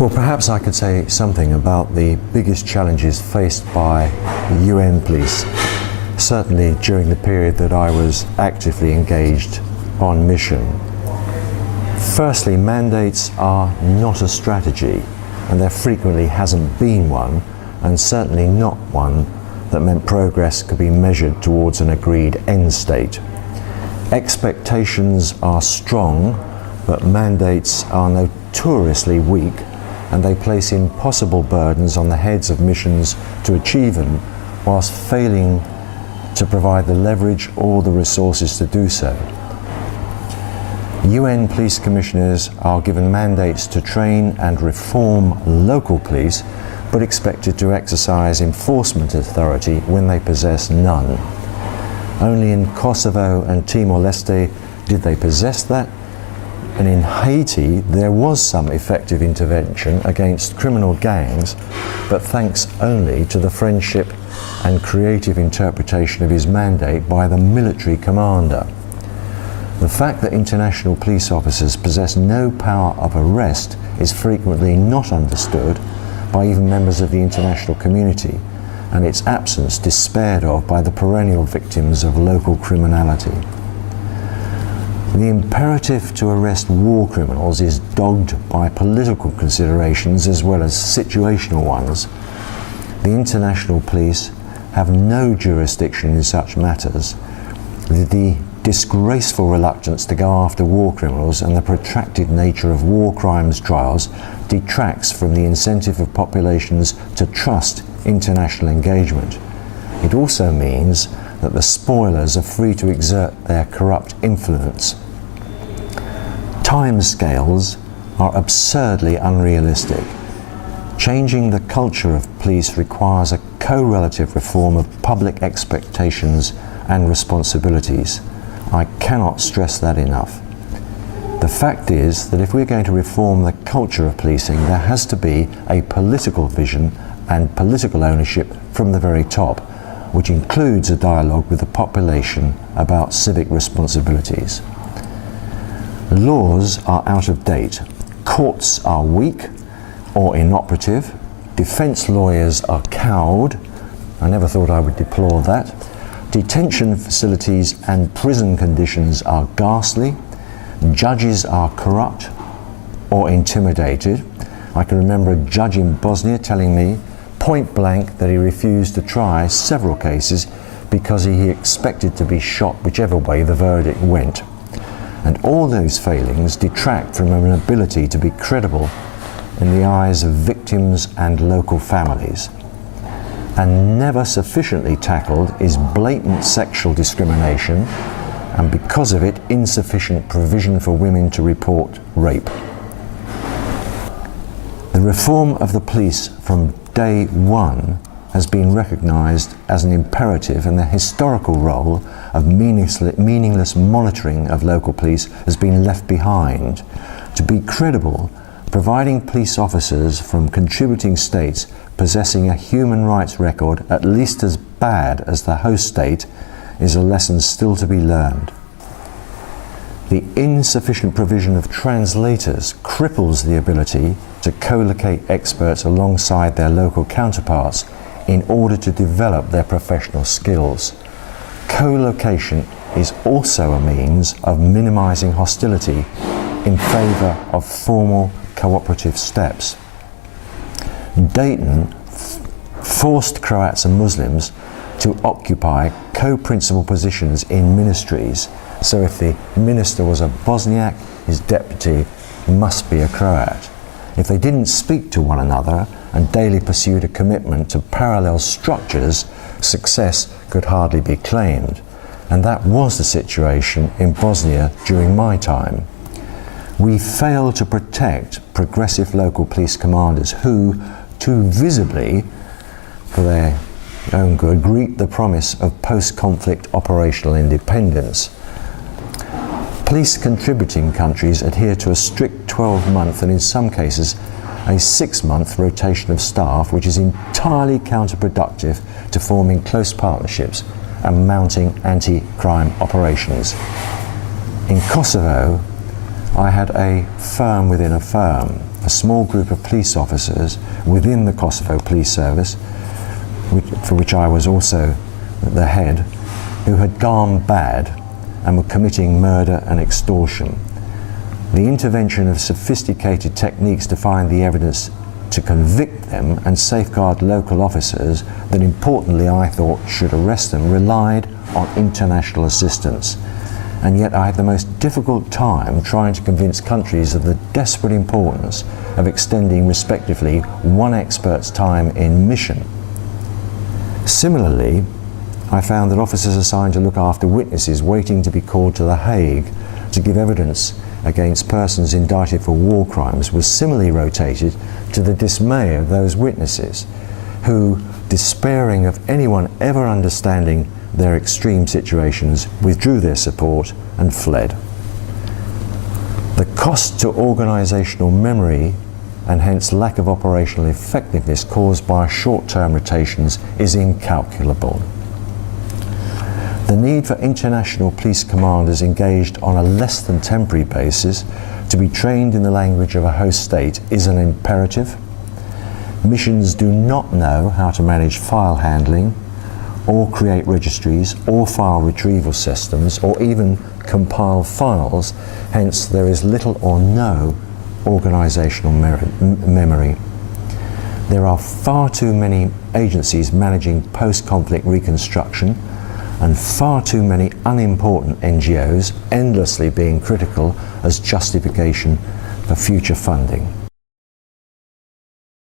Well, perhaps I could say something about the biggest challenges faced by the UN police, certainly during the period that I was actively engaged on mission. Firstly, mandates are not a strategy, and there frequently hasn't been one, and certainly not one that meant progress could be measured towards an agreed end state. Expectations are strong, but mandates are notoriously weak, and they place impossible burdens on the heads of missions to achieve them, whilst failing to provide the leverage or the resources to do so. UN police commissioners are given mandates to train and reform local police, but expected to exercise enforcement authority when they possess none. Only in Kosovo and Timor-Leste did they possess that, and in Haiti there was some effective intervention against criminal gangs, but thanks only to the friendship and creative interpretation of his mandate by the military commander. The fact that international police officers possess no power of arrest is frequently not understood by even members of the international community, and its absence despaired of by the perennial victims of local criminality. The imperative to arrest war criminals is dogged by political considerations as well as situational ones. The international police have no jurisdiction in such matters. The disgraceful reluctance to go after war criminals and the protracted nature of war crimes trials detracts from the incentive of populations to trust international engagement. It also means that the spoilers are free to exert their corrupt influence. Timescales are absurdly unrealistic. Changing the culture of police requires a correlative reform of public expectations and responsibilities. I cannot stress that enough. The fact is that if we're going to reform the culture of policing, there has to be a political vision and political ownership from the very top, which includes a dialogue with the population about civic responsibilities. Laws are out of date, courts are weak or inoperative, defence lawyers are cowed, I never thought I would deplore that, detention facilities and prison conditions are ghastly, judges are corrupt or intimidated. I can remember a judge in Bosnia telling me point blank that he refused to try several cases because he expected to be shot whichever way the verdict went. And all those failings detract from an ability to be credible in the eyes of victims and local families. And never sufficiently tackled is blatant sexual discrimination, and because of it, insufficient provision for women to report rape. The reform of the police from day one has been recognised as an imperative, and the historical role of meaningless monitoring of local police has been left behind. To be credible, providing police officers from contributing states possessing a human rights record at least as bad as the host state is a lesson still to be learned. The insufficient provision of translators cripples the ability to co-locate experts alongside their local counterparts in order to develop their professional skills. Co-location is also a means of minimising hostility in favour of formal cooperative steps. Dayton forced Croats and Muslims to occupy co-principal positions in ministries, so if the minister was a Bosniak, his deputy must be a Croat. If they didn't speak to one another and daily pursued a commitment to parallel structures, success could hardly be claimed. And that was the situation in Bosnia during my time. We failed to protect progressive local police commanders who, too visibly, for their own good, reaped the promise of post-conflict operational independence. Police contributing countries adhere to a strict 12-month and in some cases a 6-month rotation of staff, which is entirely counterproductive to forming close partnerships and mounting anti-crime operations. In Kosovo, I had a firm within a firm, a a small group of police officers within the Kosovo Police Service, for which I was also the head, who had gone bad and were committing murder and extortion. The intervention of sophisticated techniques to find the evidence to convict them and safeguard local officers that importantly I thought should arrest them relied on international assistance. And yet I had the most difficult time trying to convince countries of the desperate importance of extending respectively one expert's time in mission. Similarly, I found that officers assigned to look after witnesses waiting to be called to The Hague to give evidence against persons indicted for war crimes was similarly rotated to the dismay of those witnesses who, despairing of anyone ever understanding their extreme situations, withdrew their support and fled. The cost to organisational memory and hence lack of operational effectiveness caused by short-term rotations is incalculable. The need for international police commanders engaged on a less than temporary basis to be trained in the language of a host state is an imperative. Missions do not know how to manage file handling, or create registries, or file retrieval systems, or even compile files, hence there is little or no organisational memory. There are far too many agencies managing post-conflict reconstruction, and far too many unimportant NGOs endlessly being critical as justification for future funding.